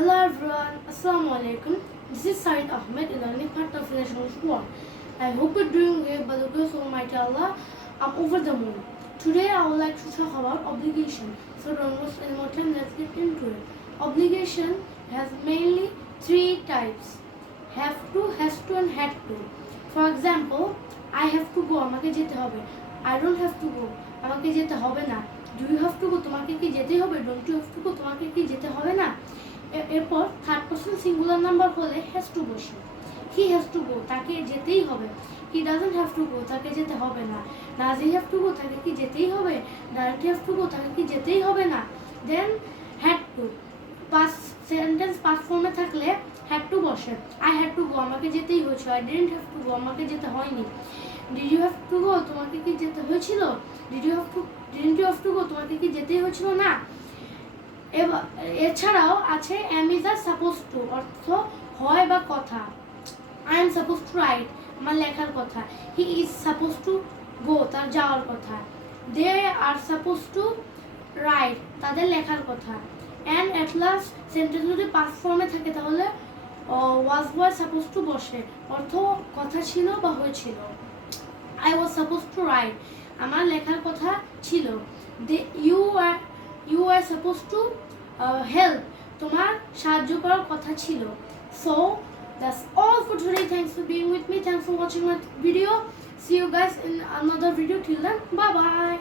Hello everyone, Assalamu alaikum. This is Saeed Ahmed, learning part of Relations 1. I hope you're doing well by the grace of Almighty Allah. I'm over the moon. Today I would like to talk about obligation. So don't waste any more time, let's get into it. Obligation has mainly three types. Have to, has to and had to. For example, I have to go, আমাকে যেতে হবে. I don't have to go, আমাকে যেতে হবে না. Do you have to go, তোমাকে কি যেতে হবে? Don't you have to go, তোমাকে কি যেতে হবে না? এরপর থার্ড পারসন সিঙ্গুলার নাম্বার হলে হ্যাজ টু বসে। হি হ্যাজ টু গো, তাকে যেতেই হবে। হি ডাজন্ট হ্যাভ টু গো, তাকে যেতে হবে না। ডাজ হি হ্যাভ টু গো, তাকে কি যেতেই হবে? ডাজ হি হ্যাভ টু গো, তাকে কি যেতেই হবে না? দেন হ্যাড টু, সেন্টেন্স পাস্ট ফর্মে থাকলে হ্যাড টু বসে। আই হ্যাড টু গো, আমাকে যেতেই হয়েছে। আই ডিডন্ট হ্যাভ টু গো, আমাকে যেতে হয়নি। Did you have to go, তোমাকে কি যেতে হয়েছিল? Didn't you have to go, তোমাকে কি যেতেই হয়েছিল না? এছাড়াও আছে am is are suppose to, অর্থ হয় বা কথা। I am suppose to write, আমার লেখার কথা। He is suppose to go, তার যাওয়ার কথা। They are suppose to write, তাদের লেখার কথা। অ্যান্ড অ্যাট লাস্ট সেন্টেন্স যদি পাস্ট ফর্মে থাকে তাহলে ওয়াজ ওয়াজ সাপোজ টু বসে, অর্থ কথা ছিল বা হয়েছিল। I was suppose to write, আমার লেখার কথা ছিল। You are suppose to help, তোমার সাহায্য করার কথা ছিল। So that's all for today. Thanks for being with me. Thanks for watching my video. See you guys in another video. Till then, bye bye.